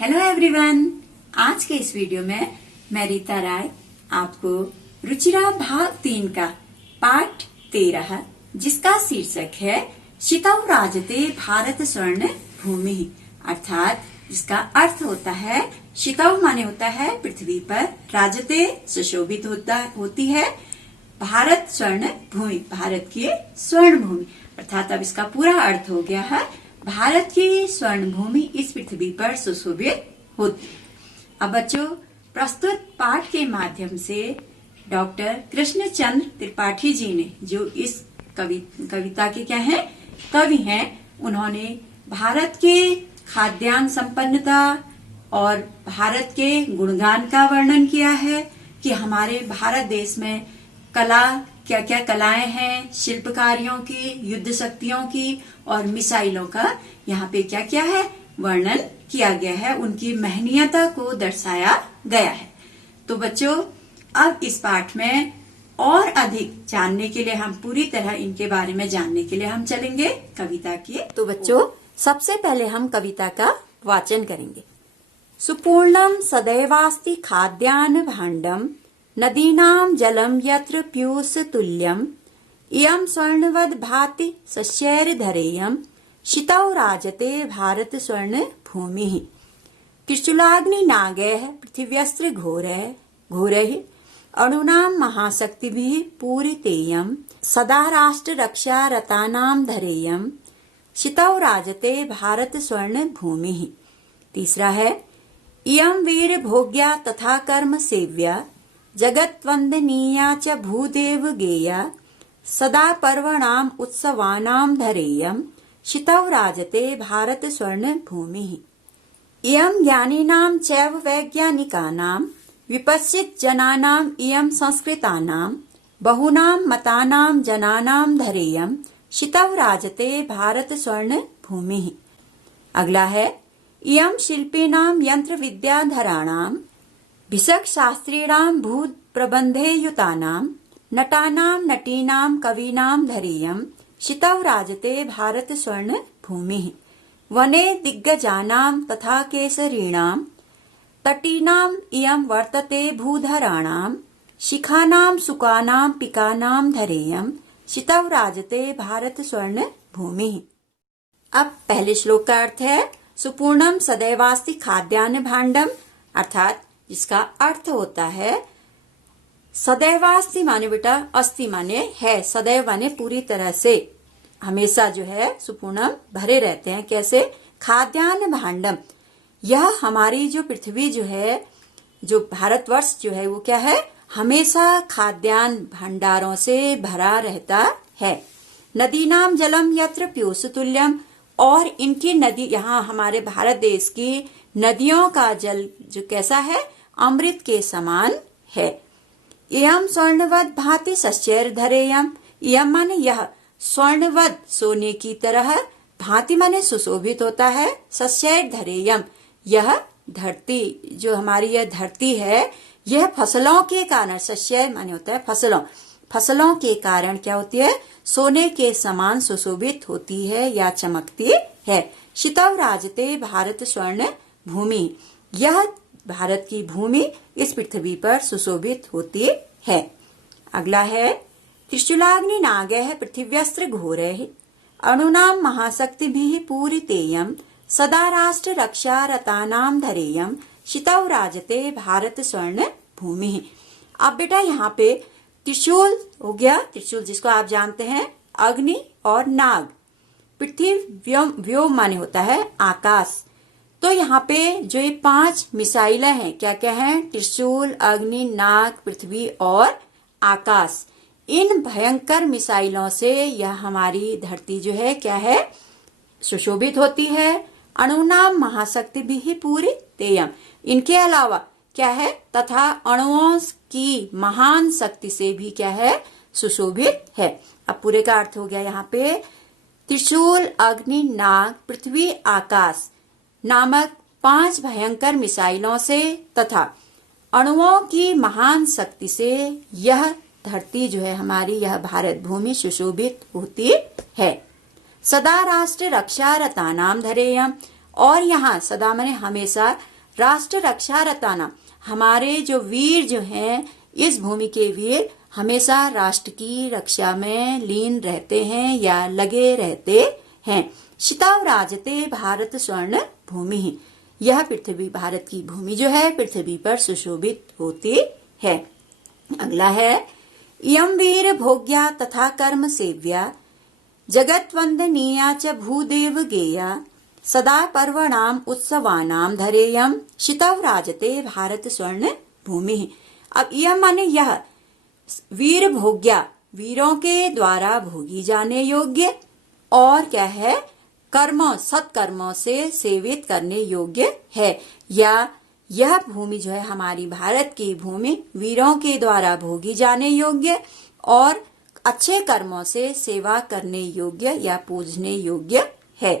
Hello everyone, आज के इस वीडियो में मैं रीता राय आपको रुचिरा भाग 3 का पाठ 13 जिसका शीर्षक है शितौ राजते भारत स्वर्ण भूमि, अर्थात जिसका अर्थ होता है शितौ माने होता है पृथ्वी पर, राजते सुशोभित होती है, भारत स्वर्ण भूमि भारत की स्वर्ण भूमि, अर्थात अब इसका पूरा अर्थ हो गया है भारत की स्वर्ण भूमि इस पृथ्वी पर सुशोभित होती। अब बच्चों, प्रस्तुत पाठ के माध्यम से डॉक्टर कृष्णचंद्र त्रिपाठी जी ने, जो इस कविता के क्या हैं, कवि हैं, उन्होंने भारत के खाद्यान्न संपन्नता और भारत के गुणगान का वर्णन किया है कि हमारे भारत देश में कला क्या क्या कलाएं हैं, शिल्पकारियों की, युद्ध शक्तियों की और मिसाइलों का यहाँ पे क्या क्या है वर्णन किया गया है, उनकी महनीयता को दर्शाया गया है। तो बच्चों, अब इस पाठ में और अधिक जानने के लिए, हम पूरी तरह इनके बारे में जानने के लिए हम चलेंगे कविता की। तो बच्चों, सबसे पहले हम कविता का वाचन करेंगे। सुपूर्णम सदैवास्ति खाद्यान्न भाण्डम नदीनां जलम यत्र पीयूष तुल्यम इयं स्वर्णवद् भाति सस्यैर्धरेयं शितौ राजते भारत स्वर्ण भूमिः त्रिशूलाग्नि नागैः पृथिव्यस्त्र घोरैः अणूनां महाशक्तिभिः पूरितेयं सदा राष्ट्र रक्षा रतानां धरेयं शितौ राजते भारत स्वर्ण भूमिः। तीसरा है इयं वीर भोग्या तथा कर्म सेव्या जगत वंदनीया च भूदेव गेया सदा पर्वणाम उत्सवानां धरेयं शितौ राजते भारत स्वर्ण भूमिः। इयं ज्ञानिनां चैव वैज्ञानिकानां विपश्चित जनानां इयं संस्कृतानां बहूनां मतानां जनानां धरेयं शितौ राजते भारत स्वर्ण भूमिः। अगला है इयं शिल्पिनां यंत्र विद्याधराणां भिषक शास्त्रीणां भूत प्रबंधे युतानां नटानां नटीनां कवीनां धरेयं शितौ राजते भारत स्वर्ण भूमिः। वने दिग्गजानां तथा केसरीणां तटीनां इयं वर्तते भूधराणां शिखानां सुकानां पिकानां धरेयं शितौ राजते भारत स्वर्ण भूमिः। अब पहले श्लोक का अर्थ है सुपूर्णम सदैवास्ति खाद्यान्न भाण्डम, अर्थात जिसका अर्थ होता है सदैवास्ति माने बेटा अस्ति माने है, सदैव माने पूरी तरह से, हमेशा जो है सुपूर्णम भरे रहते हैं। कैसे? खाद्यान्न भाण्डम, यह हमारी जो पृथ्वी जो है, जो भारतवर्ष जो है वो क्या है, हमेशा खाद्यान्न भंडारों से भरा रहता है। नदीनाम जलम यत्र पीयूष तुल्यम, और इनकी नदी, यहाँ हमारे भारत देश की नदियों का जल जो कैसा है, अमृत के समान है। इयं स्वर्णवद् भाति सस्यैर्धरेयं, इयं माने यह, स्वर्णवद् सोने की तरह, भांति माने सुशोभित होता है, सस्यैर्धरेयं यह धरती, जो हमारी यह धरती है, यह फसलों के कारण, सस्य माने होता है फसलों के कारण क्या होती है, सोने के समान सुशोभित होती है या चमकती है। शितौ राजते भारत स्वर्ण भूमि, यह भारत की भूमि इस पृथ्वी पर सुशोभित होती है। अगला है त्रिशूलाग्नि नागैः पृथिव्यस्त्र घोरैः अणूनां महाशक्तिभिः पूरितेयं सदा राष्ट्र रक्षा रतानां धरेयं शितौ राजते भारत स्वर्ण भूमिः। अब बेटा यहाँ पे त्रिशूल हो गया, त्रिशूल जिसको आप जानते हैं अग्नि और नाग, पृथ्वी व्योम माने होता है आकाश। तो यहाँ पे जो ये 5 मिसाइलें हैं, क्या क्या हैं, त्रिशूल, अग्नि, नाग, पृथ्वी और आकाश, इन भयंकर मिसाइलों से यह हमारी धरती जो है क्या है, सुशोभित होती है। अणुनाम महाशक्ति भी पूरी तेयम, इनके अलावा क्या है, तथा अणुओं की महान शक्ति से भी क्या है, सुशोभित है। अब पूरे का अर्थ हो गया यहाँ पे त्रिशूल, अग्नि, नाग, पृथ्वी, आकाश नामक 5 भयंकर मिसाइलों से तथा अणुओं की महान शक्ति से यह धरती जो है हमारी, यह भारत भूमि सुशोभित होती है। सदा राष्ट्र रक्षा रतानाम धरेयम, और यहाँ सदा माने हमेशा राष्ट्र रक्षा रताना, हमारे जो वीर जो हैं, इस भूमि के वीर हमेशा राष्ट्र की रक्षा में लीन रहते हैं या लगे रहते हैं। शिताव राजते भारत स्वर्ण भूमि, यह पृथ्वी भारत की भूमि जो है पृथ्वी पर सुशोभित होती है। अगला है इयं वीर भोग्या तथा कर्म सेव्या जगत वंदनीया च भूदेव गेया सदा पर्वणाम उत्सवानाम धरेयम शितव राजते भारत स्वर्ण भूमि। अब यह माने यह वीर भोग्या, वीरों के द्वारा भोगी जाने योग्य, और क्या है, कर्मों सत्कर्मों से सेवित करने योग्य है। या यह भूमि जो है हमारी भारत की भूमि वीरों के द्वारा भोगी जाने योग्य और अच्छे कर्मों से सेवा करने योग्य या पूजने योग्य है।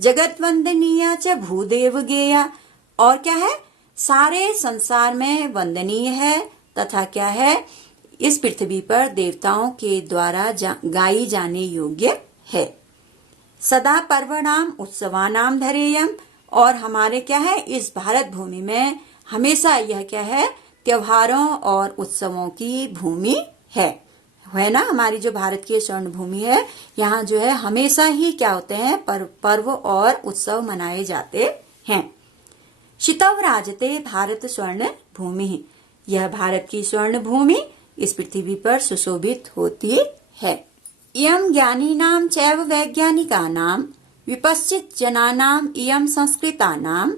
जगत वंदनीय च भूदेव गेया, और क्या है, सारे संसार में वंदनीय है तथा क्या है, इस पृथ्वी पर देवताओं के द्वारा गाई जाने योग्य है। सदा पर्वणाम उत्सवानाम धरेयम, और हमारे क्या है, इस भारत भूमि में हमेशा यह क्या है, त्योहारों और उत्सवों की भूमि है ना। हमारी जो भारत की स्वर्ण भूमि है, यहाँ जो है हमेशा ही क्या होते हैं, पर्व और उत्सव मनाए जाते हैं। शितव राजते भारत स्वर्ण भूमि, यह भारत की स्वर्ण भूमि इस पृथ्वी पर सुशोभित होती है। इयं ज्ञानीनां चैव वैज्ञानिकानां विपश्चित जनानां इयं संस्कृतानां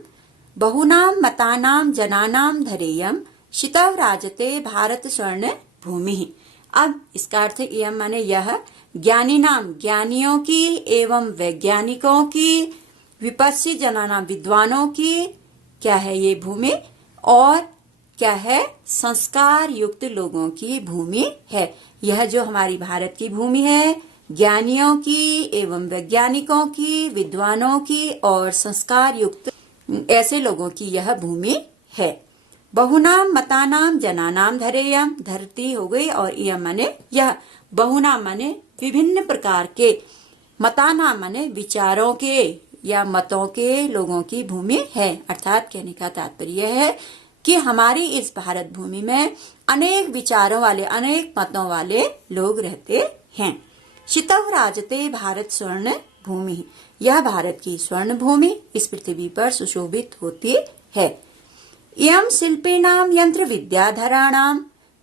बहुनां मतानां जनानां धरेयं शितव राजते भारत स्वर्ण भूमि। अब इसका अर्थ इयं माने यह, ज्ञानी नाम ज्ञानियों की एवं वैज्ञानिकों की, विपश्चित जनानां विद्वानों की क्या है ये भूमि, और क्या है, संस्कार युक्त लोगों की भूमि है। यह जो हमारी भारत की भूमि है, ज्ञानियों की एवं वैज्ञानिकों की, विद्वानों की और संस्कार युक्त ऐसे लोगों की यह भूमि है। बहुनाम मतानाम जनानाम धरेयम, धरती हो गई, और यम माने यह, बहुनाम माने विभिन्न प्रकार के, मतानाम माने विचारों के या मतों के लोगों की भूमि है। अर्थात कहने का तात्पर्य है कि हमारी इस भारत भूमि में अनेक विचारों वाले, अनेक मतों वाले लोग रहते हैं। शितव राजते भारत स्वर्ण भूमि, यह भारत की स्वर्ण भूमि इस पृथ्वी पर सुशोभित होती है। इयं शिल्पिनां यंत्र विद्याधराणां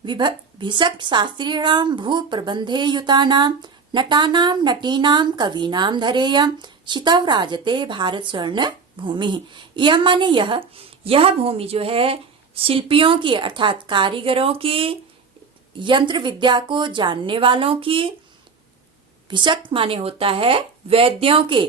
भिषक शास्त्रीणां भू प्रबंधे युतानां नटानां नटीनां कवीनां धरेयं शितव राजते भारत स्वर्ण भूमि। इयं माने यह भूमि जो है शिल्पियों की, अर्थात कारीगरों की, यंत्र विद्या को जानने वालों की, भिषक माने होता है वैद्यों के,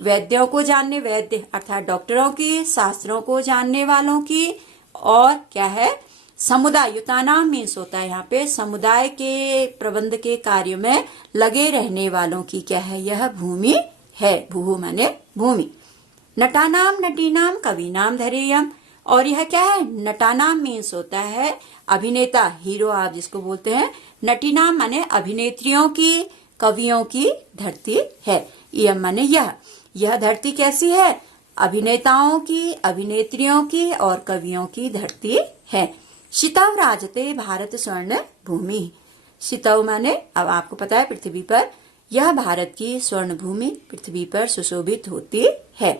वैद्यों को जानने, वैद्य अर्थात डॉक्टरों की, शास्त्रों को जानने वालों की, और क्या है, समुदाय युतानाम मीन्स होता है यहाँ पे समुदाय के प्रबंध के कार्य में लगे रहने वालों की क्या है, यह भूमि है। भू माने भूमि। नटानाम नटीनाम कवीनाम धरेयम, और यह क्या है, नटानाम मीन्स होता है अभिनेता, हीरो आप जिसको बोलते हैं। नटीनाम माने अभिनेत्रियों की, कवियों की धरती है। यह माने यह धरती कैसी है, अभिनेताओं की, अभिनेत्रियों की और कवियों की धरती है। शितव राजते भारत स्वर्ण भूमि, शितव माने अब आपको पता है पृथ्वी पर, यह भारत की स्वर्ण भूमि पृथ्वी पर सुशोभित होती है।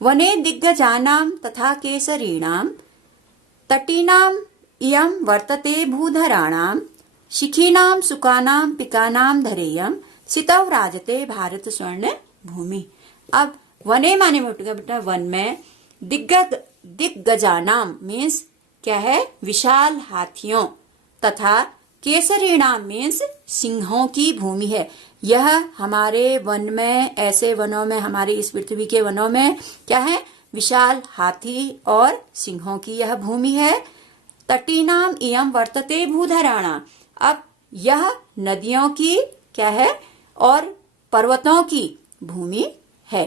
वने दिग्गजानां तथा केसरीणां तटीनां इयं वर्तते भूधराणां शिखीनां सुकानां पिकानां धरेयं शितव राजते भारत स्वर्ण भूमि। अब वने माने बेटा वन में, दिग्गजानां मीन्स क्या है, विशाल हाथियों, तथा केसरीणाम मीन्स सिंहों की भूमि है। यह हमारे वन में, ऐसे वनों में, हमारे इस पृथ्वी के वनों में क्या है, विशाल हाथी और सिंहों की यह भूमि है। तटीनाम इयं वर्तते भूधराणां, अब यह नदियों की क्या है और पर्वतों की भूमि है।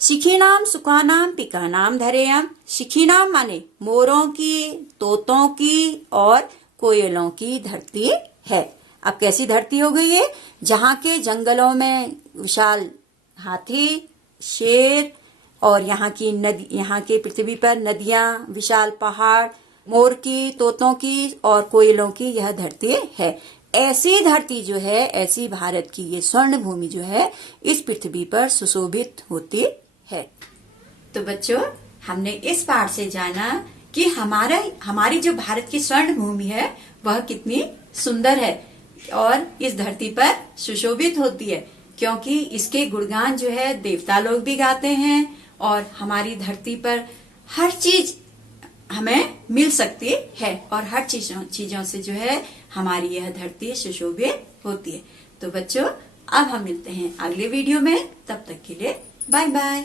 शिखीनाम सुकानाम पिकानाम धरेयम, शिखीनाम माने मोरों की, तोतों की और कोयलों की धरती है। अब कैसी धरती हो गई है, जहाँ के जंगलों में विशाल हाथी, शेर और यहाँ की नदी, यहाँ के पृथ्वी पर नदियां, विशाल पहाड़, मोर की, तोतों की और कोयलों की यह धरती है। ऐसी धरती जो है, ऐसी भारत की ये स्वर्ण भूमि जो है, इस पृथ्वी पर सुशोभित होती है। तो बच्चों, हमने इस पाठ से जाना कि हमारी जो भारत की स्वर्ण भूमि है वह कितनी सुंदर है और इस धरती पर सुशोभित होती है, क्योंकि इसके गुणगान जो है देवता लोग भी गाते हैं और हमारी धरती पर हर चीज हमें मिल सकती है और हर चीजों से जो है हमारी यह धरती सुशोभित होती है। तो बच्चों, अब हम मिलते हैं अगले वीडियो में, तब तक के लिए बाय बाय।